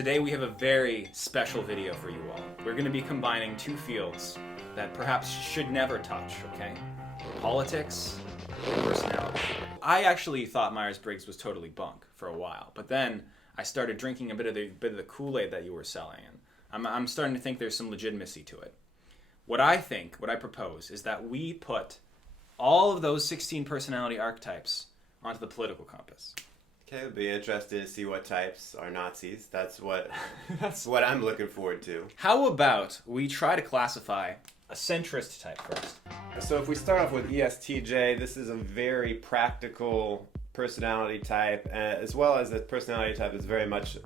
Today we have a very special video for you all. We're going to be combining two fields that perhaps should never touch, okay? Politics and personality. I actually thought Myers-Briggs was totally bunk for a while, but then I started drinking a bit of the Kool-Aid that you were selling, and I'm starting to think there's some legitimacy to it. What I propose, is that we put all of those 16 personality archetypes onto the political compass. Okay, I'll be interested to see what types are Nazis. That's what I'm looking forward to. How about we try to classify a centrist type first? So if we start off with Estj, this is a very practical personality type, as well as a personality type that's very much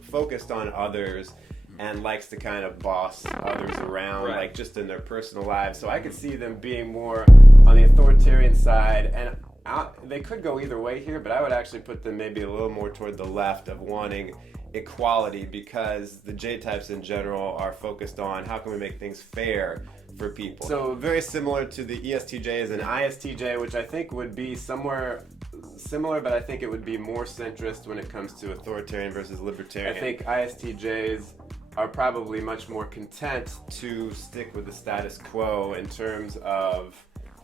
focused on others and likes to kind of boss others around, right, like just in their personal lives. So I could see them being more on the authoritarian side, and they could go either way here, but I would actually put them maybe a little more toward the left of wanting equality, because the J-types in general are focused on how can we make things fair for people. So very similar to the ESTJs and ISTJ, which I think would be somewhere similar, but I think it would be more centrist when it comes to authoritarian versus libertarian. I think ISTJs are probably much more content to stick with the status quo in terms of,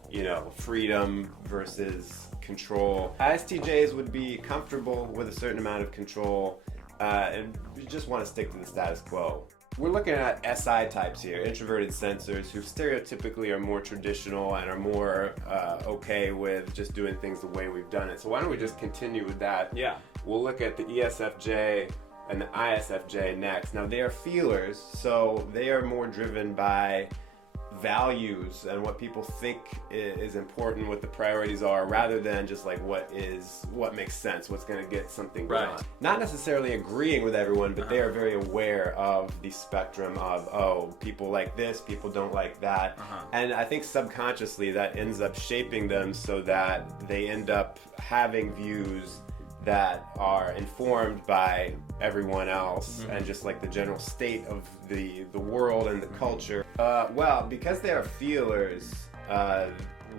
you know, freedom versus control. ISTJs would be comfortable with a certain amount of control, and we just want to stick to the status quo. We're looking at SI types here, introverted sensors, who stereotypically are more traditional and are more okay with just doing things the way we've done it. So why don't we just continue with that? Yeah. We'll look at the ESFJ and the ISFJ next. Now they are feelers, so they are more driven by values and what people think is important, what the priorities are, rather than just like what makes sense, what's going to get something done. Right. Not necessarily agreeing with everyone, but they are very aware of the spectrum of, oh, people like this, people don't like that. And I think subconsciously that ends up shaping them so that they end up having views that are informed by everyone else and just like the general state of the world and the culture. Well, because they are feelers,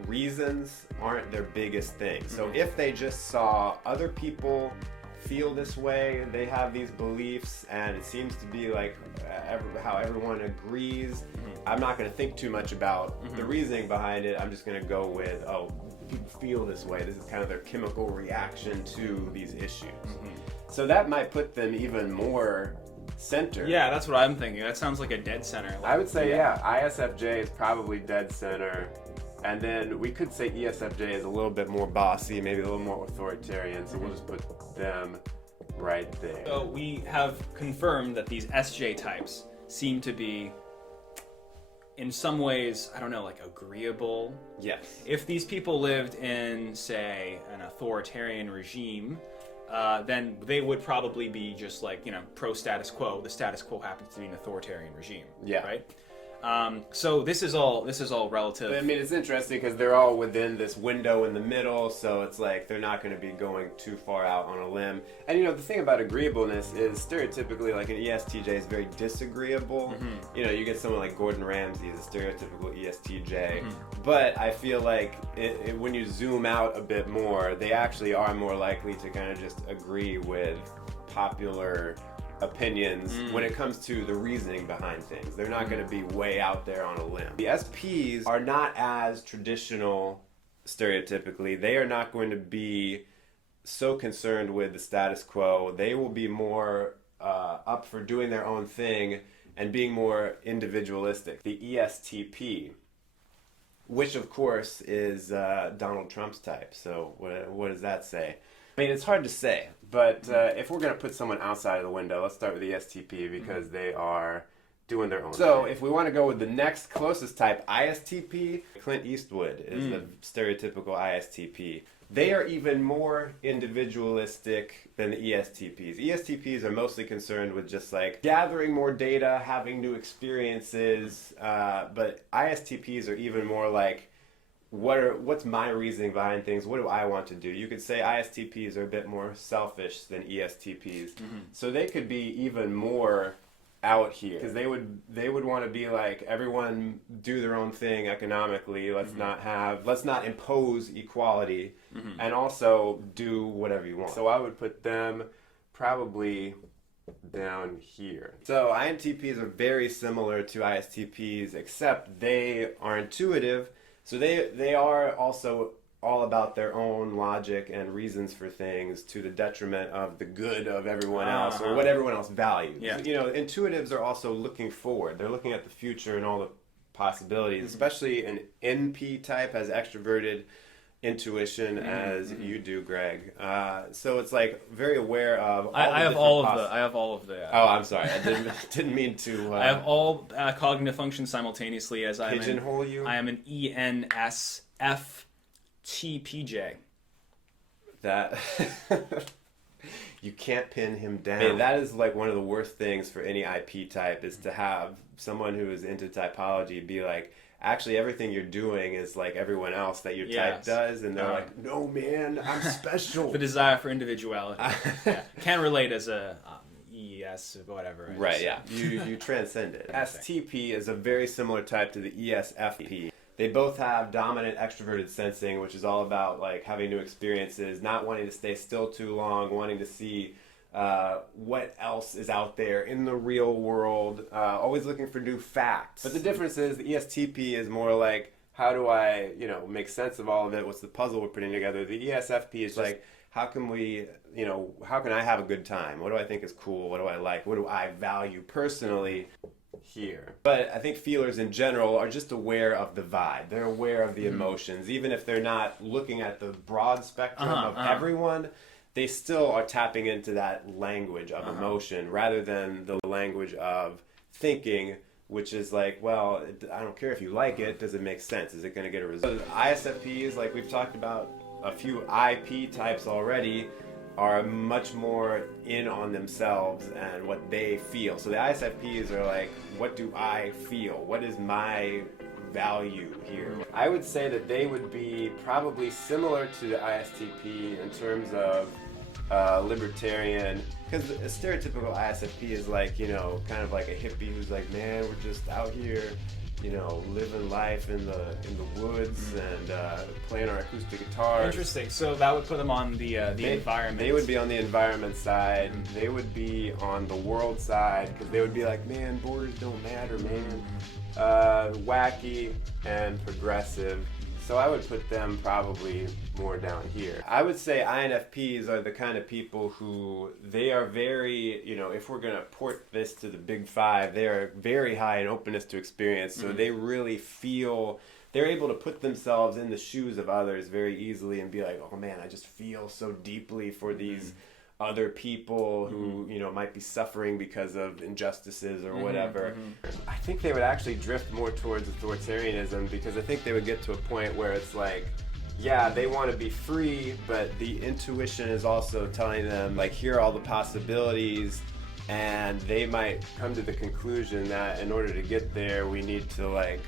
reasons aren't their biggest thing. So if they just saw other people feel this way, they have these beliefs, and it seems to be like how everyone agrees, I'm not going to think too much about the reasoning behind it. I'm just going to go with, oh, people feel this way. This is kind of their chemical reaction to these issues. So that might put them even more centered. Yeah, that's what I'm thinking. That sounds like a dead center. I would say, yeah, ISFJ is probably dead center. And then we could say ESFJ is a little bit more bossy, maybe a little more authoritarian. So we'll just put them right there. So we have confirmed that these SJ types seem to be, in some ways, I don't know, like agreeable. Yes. If these people lived in, say, an authoritarian regime, then they would probably be just like, you know, pro-status quo. The status quo happens to be an authoritarian regime. Yeah. Right? So this is all relative. But, I mean, it's interesting because they're all within this window in the middle, so it's like they're not going to be going too far out on a limb. And, you know, the thing about agreeableness is stereotypically, like an ESTJ is very disagreeable. You know, you get someone like Gordon Ramsay is a stereotypical ESTJ. But I feel like when you zoom out a bit more, they actually are more likely to kind of just agree with popular opinions when it comes to the reasoning behind things. They're not going to be way out there on a limb. The SPs are not as traditional stereotypically. They are not going to be so concerned with the status quo. They will be more up for doing their own thing and being more individualistic. The ESTP, which of course is Donald Trump's type. So what does that say? I mean, it's hard to say, but if we're going to put someone outside of the window, let's start with the STP because they are doing their own thing. So if we want to go with the next closest type, ISTP, Clint Eastwood is the stereotypical ISTP. They are even more individualistic than the ESTPs. ESTPs are mostly concerned with just like gathering more data, having new experiences, but ISTPs are even more like, what's my reasoning behind things? What do I want to do? You could say ISTPs are a bit more selfish than ESTPs. So they could be even more out here because they would want to be like, everyone do their own thing economically. Let's not impose equality, and also do whatever you want. So I would put them probably down here. So INTPs are very similar to ISTPs, except they are intuitive. So they are also all about their own logic and reasons for things to the detriment of the good of everyone else or what everyone else values. Yeah. You know, intuitives are also looking forward. They're looking at the future and all the possibilities, especially an NP type has extroverted intuition as you do, Greg. So it's like very aware of all I have all of the. Oh, I'm sorry. I didn't mean to. I have all cognitive functions simultaneously as I pigeonhole you. I am an ENSFTPJ. That you can't pin him down. I mean, that is like one of the worst things for any IP type is to have someone who is into typology be like, actually everything you're doing is like everyone else that your type does, and they're like, no man, I'm special. The desire for individuality. Can't relate as a ES whatever. Right, yeah. You transcend it. STP is a very similar type to the ESFP. They both have dominant extroverted sensing, which is all about like having new experiences, not wanting to stay still too long, wanting to see what else is out there in the real world, always looking for new facts. But the difference is the ESTP is more like, how do I, make sense of all of it? What's the puzzle we're putting together? The ESFP is like, how can we, how can I have a good time? What do I think is cool? What do I like? What do I value personally here? But I think feelers in general are just aware of the vibe. They're aware of the emotions. Even if they're not looking at the broad spectrum of everyone, they still are tapping into that language of emotion rather than the language of thinking, which is like, well, I don't care if you like it. Does it make sense? Is it going to get a result? So ISFPs, like we've talked about a few IP types already, are much more in on themselves and what they feel. So the ISFPs are like, what do I feel? What is my value here? I would say that they would be probably similar to the ISTP in terms of libertarian, because a stereotypical ISFP is like, kind of like a hippie who's like, man, we're just out here, living life in the woods and playing our acoustic guitars. Interesting. So that would put them on the environment. They would be on the environment side. They would be on the world side because they would be like, man, borders don't matter, man. Wacky and progressive. So I would put them probably more down here. I would say INFPs are the kind of people who, they are very, if we're going to port this to the big five, they are very high in openness to experience. So they really feel, they're able to put themselves in the shoes of others very easily and be like, oh man, I just feel so deeply for these other people who might be suffering because of injustices or whatever. I think they would actually drift more towards authoritarianism because I think they would get to a point where it's like, yeah, they want to be free, but the intuition is also telling them like, here are all the possibilities, and they might come to the conclusion that in order to get there we need to like,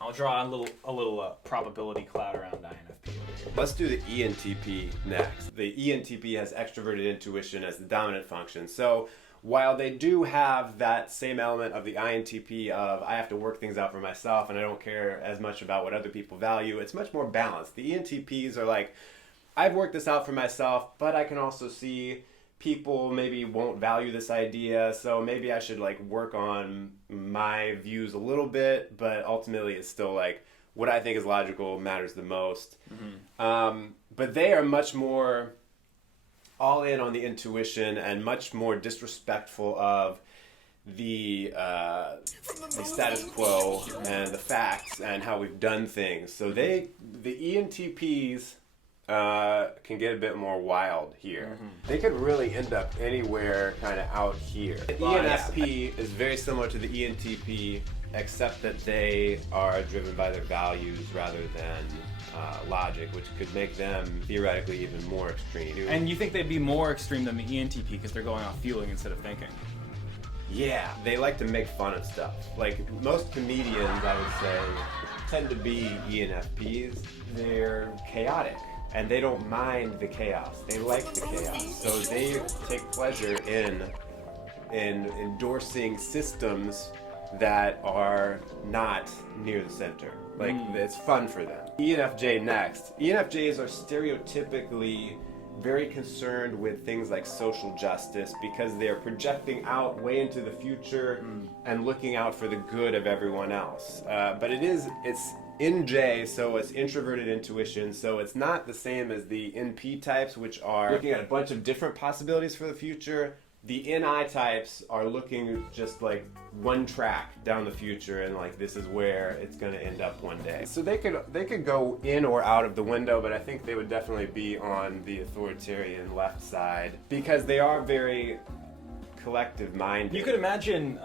I'll draw a little probability cloud around INFP. Let's do the ENTP next. The ENTP has extroverted intuition as the dominant function. So while they do have that same element of the INTP of I have to work things out for myself and I don't care as much about what other people value, it's much more balanced. The ENTPs are like, I've worked this out for myself, but I can also see people maybe won't value this idea, so maybe I should like work on my views a little bit, but ultimately it's still like what I think is logical matters the most. But they are much more all in on the intuition and much more disrespectful of the status quo and the facts and how we've done things. So the ENTPs can get a bit more wild here. They could really end up anywhere kind of out here. The ENFP is very similar to the ENTP, except that they are driven by their values rather than logic, which could make them theoretically even more extreme. And you think they'd be more extreme than the ENTP because they're going off feeling instead of thinking? Yeah, they like to make fun of stuff. Like most comedians, I would say, tend to be ENFPs. They're chaotic. And they don't mind the chaos. They like the chaos. So they take pleasure in endorsing systems that are not near the center. Like, it's fun for them. Enfj next. Enfjs are stereotypically very concerned with things like social justice because they're projecting out way into the future and looking out for the good of everyone else. But it's NJ, so it's introverted intuition, so it's not the same as the NP types, which are looking at a bunch of different possibilities for the future. The NI types are looking just like one track down the future and like this is where it's going to end up one day. So they could go in or out of the window, but I think they would definitely be on the authoritarian left side because they are very collective minded. You could imagine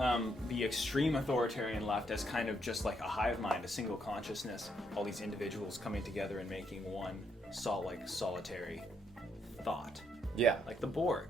the extreme authoritarian left as kind of just like a hive mind, a single consciousness, all these individuals coming together and making one solitary thought. Yeah. Like the Borg.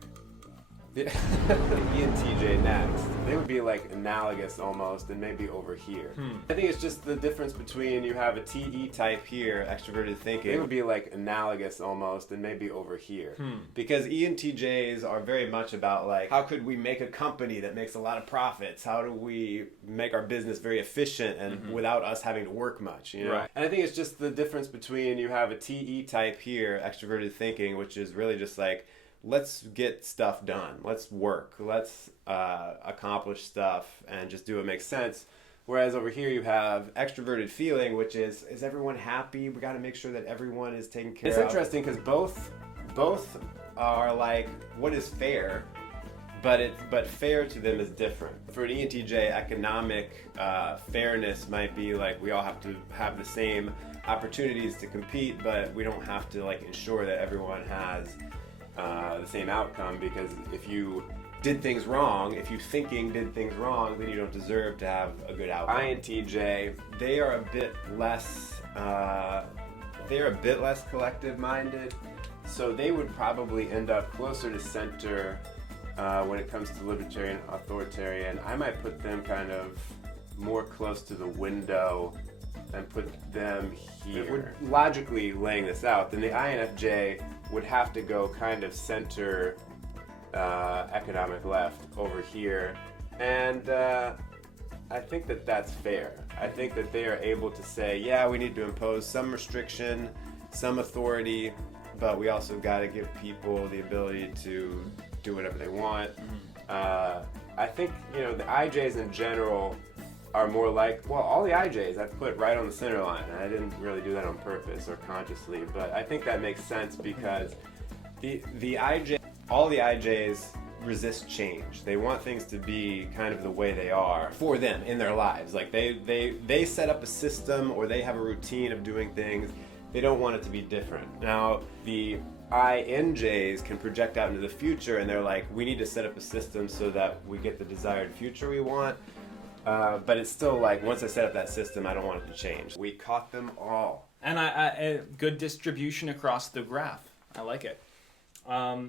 The ENTJ next. They would be like analogous almost and maybe over here. I think it's just the difference between you have a TE type here, extroverted thinking. They would be like analogous almost and maybe over here. Because ENTJs are very much about like, how could we make a company that makes a lot of profits? How do we make our business very efficient and without us having to work much, you know? Right. And I think it's just the difference between you have a TE type here, extroverted thinking, which is really just like, let's get stuff done. Let's work. Let's accomplish stuff and just do what makes sense. Whereas over here you have extroverted feeling, which is everyone happy? We got to make sure that everyone is taken care of. It's interesting because both are like, what is fair? But fair to them is different. For an ENTJ, economic fairness might be like we all have to have the same opportunities to compete, but we don't have to like ensure that everyone has the same outcome, because if you did things wrong, if you thinking did things wrong, then you don't deserve to have a good outcome. INTJ, they are a bit less collective minded, so they would probably end up closer to center when it comes to libertarian authoritarian. I might put them kind of more close to the window and put them here. If we're logically laying this out, then the INFJ would have to go kind of center economic left over here. And I think that that's fair. I think that they are able to say, yeah, we need to impose some restriction, some authority, but we also got to give people the ability to do whatever they want. I think, you know, the IJs in general are more like, well, all the IJs I've put right on the center line. I didn't really do that on purpose or consciously, but I think that makes sense because all the IJs resist change. They want things to be kind of the way they are for them in their lives. Like they set up a system or they have a routine of doing things. They don't want it to be different. Now, the INJs can project out into the future and they're like, we need to set up a system so that we get the desired future we want. But it's still like, once I set up that system, I don't want it to change. We caught them all. And I good distribution across the graph. I like it. I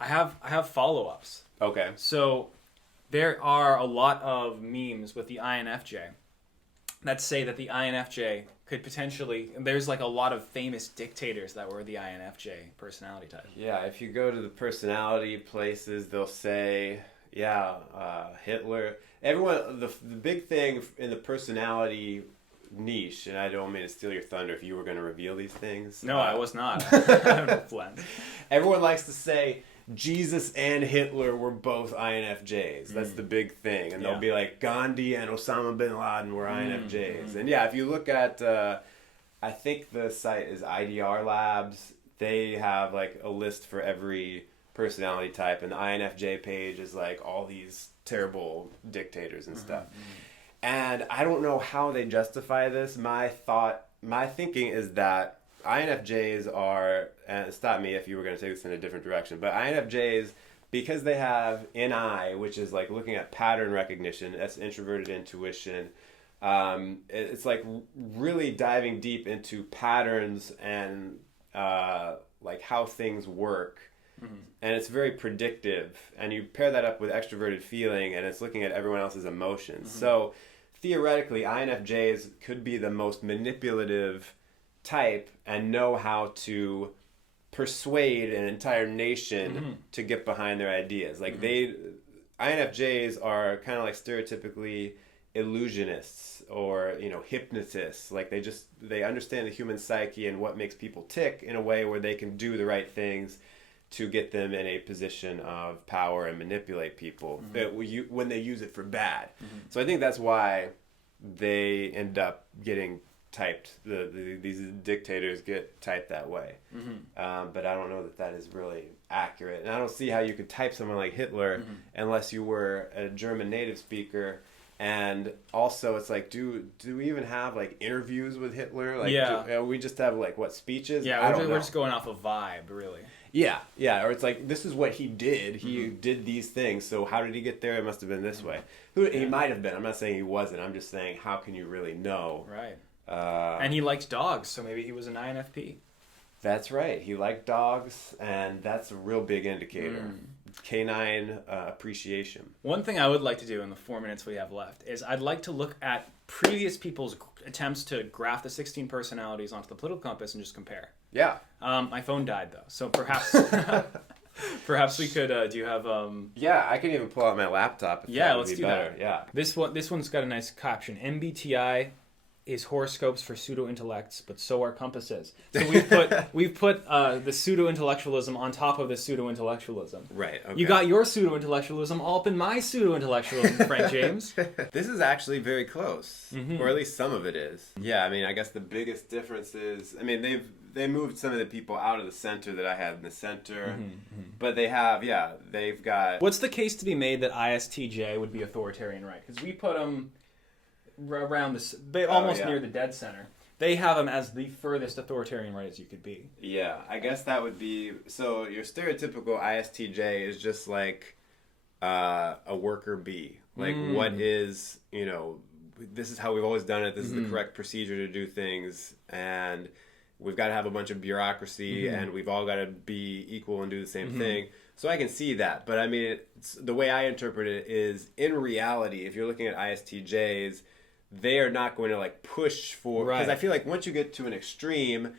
have follow-ups. Okay. So there are a lot of memes with the INFJ that say that the INFJ could potentially, there's like a lot of famous dictators that were the INFJ personality type. Yeah, if you go to the personality places, they'll say, Hitler. Everyone, the big thing in the personality niche, and I don't mean to steal your thunder if you were going to reveal these things. No, I was not. I have no plans. Everyone likes to say Jesus and Hitler were both INFJs. That's the big thing. And they'll be like, Gandhi and Osama bin Laden were INFJs. And yeah, if you look at, I think the site is IDR Labs, they have like a list for every personality type, and the INFJ page is like all these terrible dictators and stuff. And I don't know how they justify this. My thinking is that INFJs are, and stop me if you were going to take this in a different direction, but INFJs, because they have NI, which is like looking at pattern recognition, that's introverted intuition, it's like really diving deep into patterns and like how things work. And it's very predictive, and you pair that up with extroverted feeling, and it's looking at everyone else's emotions. So theoretically, INFJs could be the most manipulative type and know how to persuade an entire nation to get behind their ideas. Like INFJs are kind of like stereotypically illusionists or, you know, hypnotists. Like they understand the human psyche and what makes people tick in a way where they can do the right things to get them in a position of power and manipulate people when they use it for bad. So I think that's why they end up getting typed. These dictators get typed that way. But I don't know that is really accurate. And I don't see how you could type someone like Hitler unless you were a German native speaker. And also, it's like, do we even have like interviews with Hitler? Like, we just have like what, speeches? Yeah, we're just going off a vibe, really. Yeah. Or it's like, this is what he did. He did these things. So how did he get there? It must have been this way. He might have been. I'm not saying he wasn't. I'm just saying, how can you really know? Right. And he liked dogs, so maybe he was an INFP. That's right. He liked dogs, and that's a real big indicator. Canine appreciation. One thing I would like to do in the 4 minutes we have left is I'd like to look at previous people's attempts to graph the 16 personalities onto the political compass and just compare. Yeah. My phone died, though, so perhaps perhaps we could, do you have... Yeah, I can even pull out my laptop if that would be better. Yeah. This one's got a nice caption. MBTI is horoscopes for pseudo-intellects, but so are compasses. So we've put the pseudo-intellectualism on top of the pseudo-intellectualism. Right. Okay. You got your pseudo-intellectualism all up in my pseudo-intellectualism, Frank James. This is actually very close, or at least some of it is. Yeah, I mean, I guess the biggest difference is, I mean, they moved some of the people out of the center that I had in the center, but they've got... What's the case to be made that ISTJ would be authoritarian right? Because we put them around almost near the dead center. They have them as the furthest authoritarian right as you could be. Yeah, I guess that would be... So your stereotypical ISTJ is just like a worker bee. Like, what is, you know, this is how we've always done it. This is the correct procedure to do things. And we've got to have a bunch of bureaucracy, and we've all got to be equal and do the same thing. So I can see that. But I mean, the way I interpret it is, in reality, if you're looking at ISTJs, they are not going to like push for... Because I feel like once you get to an extreme,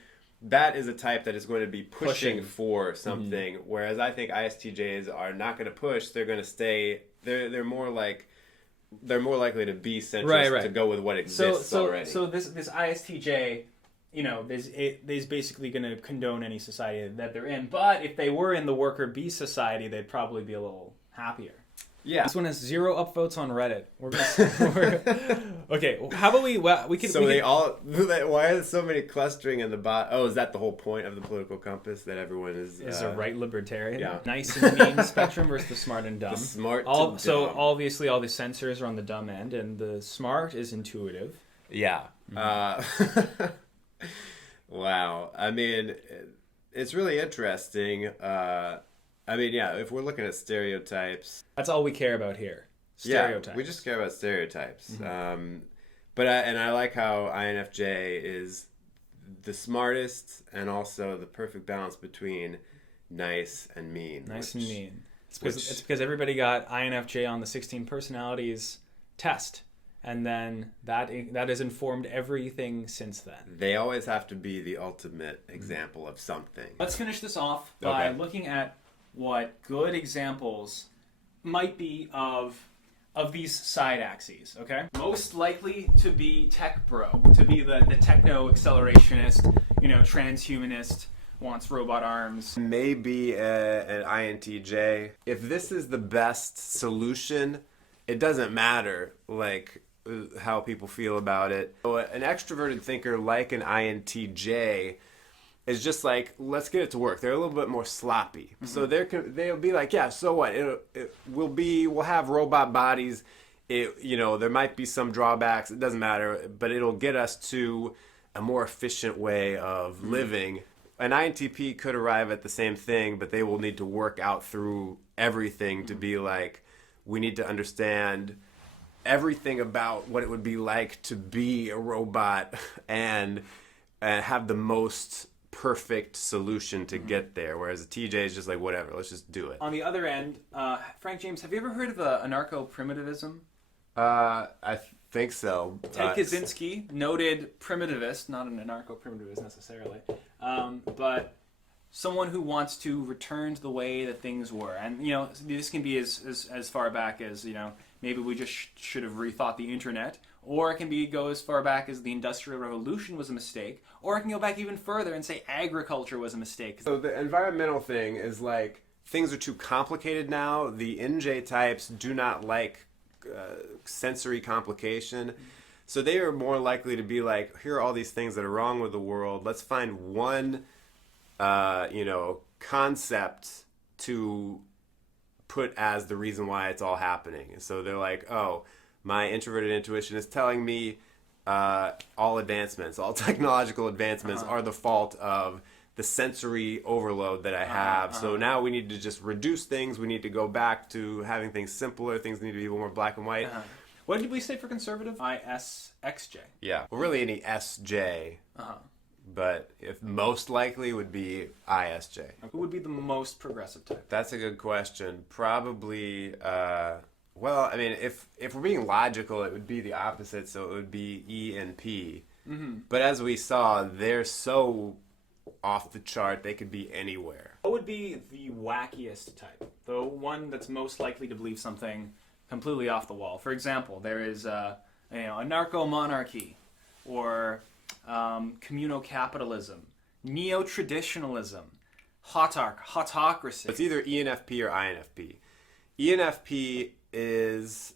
that is a type that is going to be pushing for something. Whereas I think ISTJs are not going to push. They're going to stay... They're more like... They're more likely to be centrist, to go with what exists already. So this ISTJ... You know, there's basically going to condone any society that they're in. But if they were in the worker bee society, they'd probably be a little happier. Yeah. This one has 0 upvotes on Reddit. Okay, how about we can... Why are there so many clustering in the bot? Oh, is that the whole point of the political compass, that everyone is a right libertarian? Yeah. Nice and mean spectrum versus the smart and dumb. The smart So obviously all the sensors are on the dumb end, and the smart is intuitive. Yeah. Wow. I mean, it's really interesting. I mean, yeah, if we're looking at stereotypes... That's all we care about here. Stereotypes. Yeah, we just care about stereotypes. But I like how Enfj is the smartest and also the perfect balance between nice and mean. Nice and mean. It's because everybody got Enfj on the 16 personalities test. And then that has informed everything since then. They always have to be the ultimate example of something. Let's finish this off by looking at what good examples might be of these side axes, okay? Most likely to be tech bro, to be the techno accelerationist, you know, transhumanist, wants robot arms. Maybe an INTJ. If this is the best solution, it doesn't matter, like, how people feel about it. So an extroverted thinker like an INTJ is just like, let's get it to work. They're a little bit more sloppy. So they'll be like, yeah, so what? We'll have robot bodies. There might be some drawbacks. It doesn't matter, but it'll get us to a more efficient way of living. An INTP could arrive at the same thing, but they will need to work out through everything to be like, we need to understand everything about what it would be like to be a robot and have the most perfect solution to get there, whereas a TJ is just like, whatever, let's just do it. On the other end, Frank James, have you ever heard of anarcho-primitivism? I think so. Ted Kaczynski, noted primitivist, not an anarcho-primitivist necessarily, but someone who wants to return to the way that things were. And, you know, this can be as far back as, you know, maybe we just should have rethought the internet. Or it can go as far back as the Industrial Revolution was a mistake. Or it can go back even further and say agriculture was a mistake. So the environmental thing is like, things are too complicated now. The NJ types do not like sensory complication. So they are more likely to be like, here are all these things that are wrong with the world. Let's find one, concept to put as the reason why it's all happening. And so they're like, oh, my introverted intuition is telling me all advancements, all technological advancements are the fault of the sensory overload that I have. So now we need to just reduce things. We need to go back to having things simpler. Things need to be a little more black and white. What did we say for conservative? Isxj. Yeah. Well, really any SJ. But if most likely would be Isj. Who would be the most progressive type? That's a good question. Probably, well, I mean, if we're being logical, it would be the opposite. So it would be Enp. But as we saw, they're so off the chart, they could be anywhere. What would be the wackiest type? The one that's most likely to believe something completely off the wall. For example, there is a narco-monarchy, or communal-capitalism, neo-traditionalism, autocracy. It's either ENFP or INFP. ENFP is,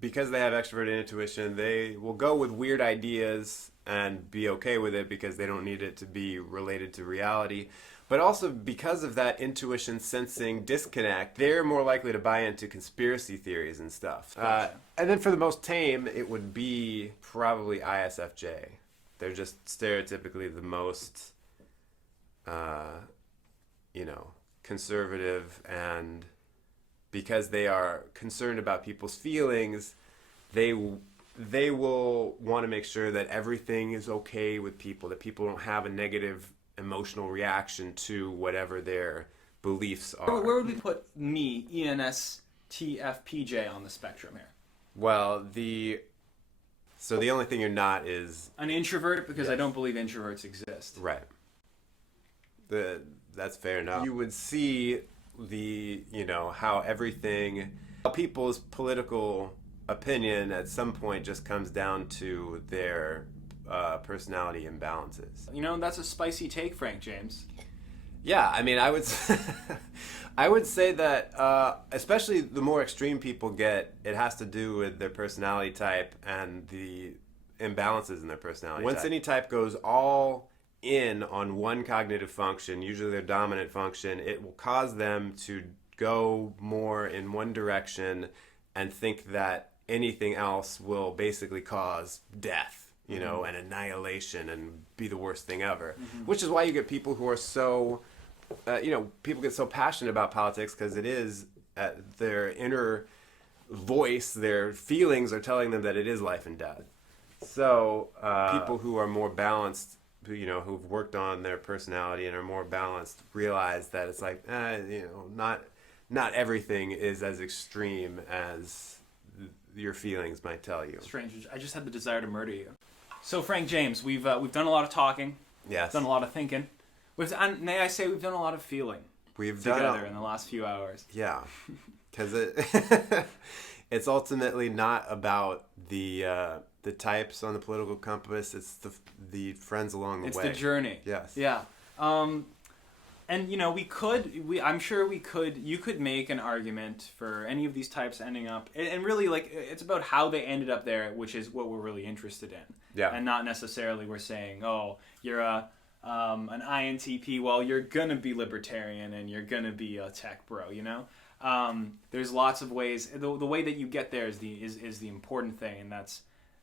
because they have extroverted intuition, they will go with weird ideas and be okay with it because they don't need it to be related to reality. But also because of that intuition sensing disconnect, they're more likely to buy into conspiracy theories and stuff. And then for the most tame, it would be probably Isfj. They're just stereotypically the most, conservative, and because they are concerned about people's feelings, they will want to make sure that everything is okay with people, that people don't have a negative emotional reaction to whatever their beliefs are. Where would we put me, ENSTFPJ, on the spectrum here? Well, so the only thing you're not is an introvert, because I don't believe introverts exist. Right. That's fair enough. You would see how people's political opinion at some point just comes down to their personality imbalances. That's a spicy take, Frank James. Yeah, I mean, I would say that especially the more extreme people get, it has to do with their personality type and the imbalances in their personality type. Once any type goes all in on one cognitive function, usually their dominant function, it will cause them to go more in one direction and think that anything else will basically cause death. And annihilation, and be the worst thing ever. Which is why you get people who are so, people get so passionate about politics, because it is their inner voice, their feelings are telling them that it is life and death. So people who are more balanced, who've worked on their personality and are more balanced, realize that it's like, not everything is as extreme as your feelings might tell you. Strange. I just had the desire to murder you. So, Frank James, we've done a lot of talking. Yes. Done a lot of thinking. May I say we've done a lot of feeling. We've together in the last few hours. Yeah, because it's ultimately not about the types on the political compass. It's the friends along the way. It's the journey. Yes. Yeah. And I'm sure you could make an argument for any of these types ending up, and really, it's about how they ended up there, which is what we're really interested in. Yeah. And not necessarily we're saying, oh, you're an INTP, well, you're gonna be libertarian and you're gonna be a tech bro, There's lots of ways. The way that you get there is the important thing, and that's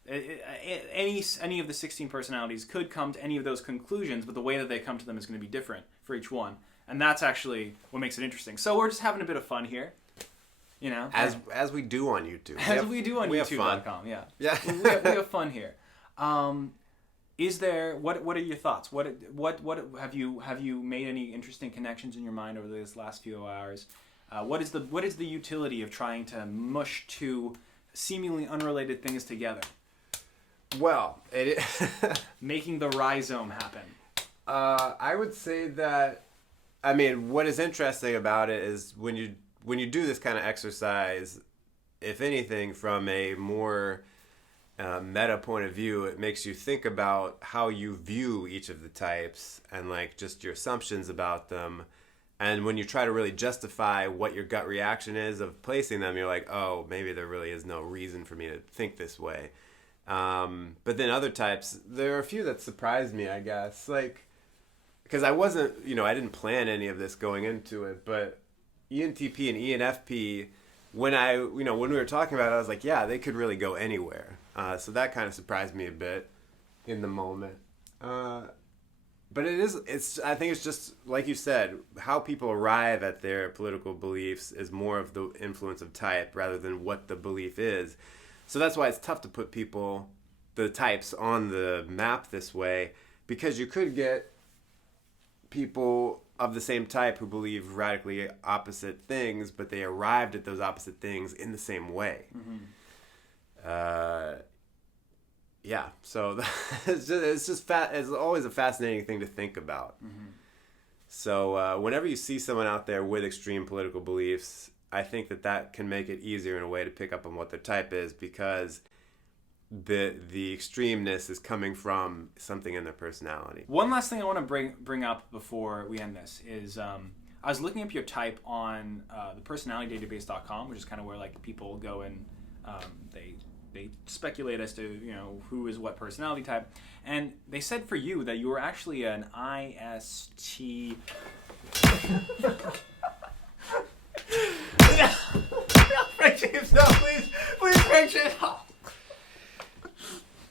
any of the 16 personalities could come to any of those conclusions, but the way that they come to them is going to be different for each one, and that's actually what makes it interesting. So we're just having a bit of fun here, as we do on YouTube. We do on YouTube.com. Yeah. we have fun here. Is there what are your thoughts? What have you made any interesting connections in your mind over these last few hours? What is the utility of trying to mush two seemingly unrelated things together? Well, making the rhizome happen. I would say that, what is interesting about it is when you do this kind of exercise, if anything, from a more meta point of view, it makes you think about how you view each of the types and like just your assumptions about them. And when you try to really justify what your gut reaction is of placing them, you're like, oh, maybe there really is no reason for me to think this way. But then other types, there are a few that surprised me, I guess. Like, because I wasn't, I didn't plan any of this going into it, but Entp and Enfp, when when we were talking about it, I was like, yeah, they could really go anywhere. So that kind of surprised me a bit in the moment. But I think it's just, like you said, how people arrive at their political beliefs is more of the influence of type rather than what the belief is. So that's why it's tough to put the types on the map this way, because you could get people of the same type who believe radically opposite things, but they arrived at those opposite things in the same way. Mm-hmm. Yeah, so it's always a fascinating thing to think about. Mm-hmm. So whenever you see someone out there with extreme political beliefs, I think that can make it easier in a way to pick up on what their type is, because the extremeness is coming from something in their personality. One last thing I want to bring up before we end this is I was looking up your type on the personalitydatabase.com, which is kind of where like people go and they speculate as to who is what personality type, and they said for you that you were actually an IST.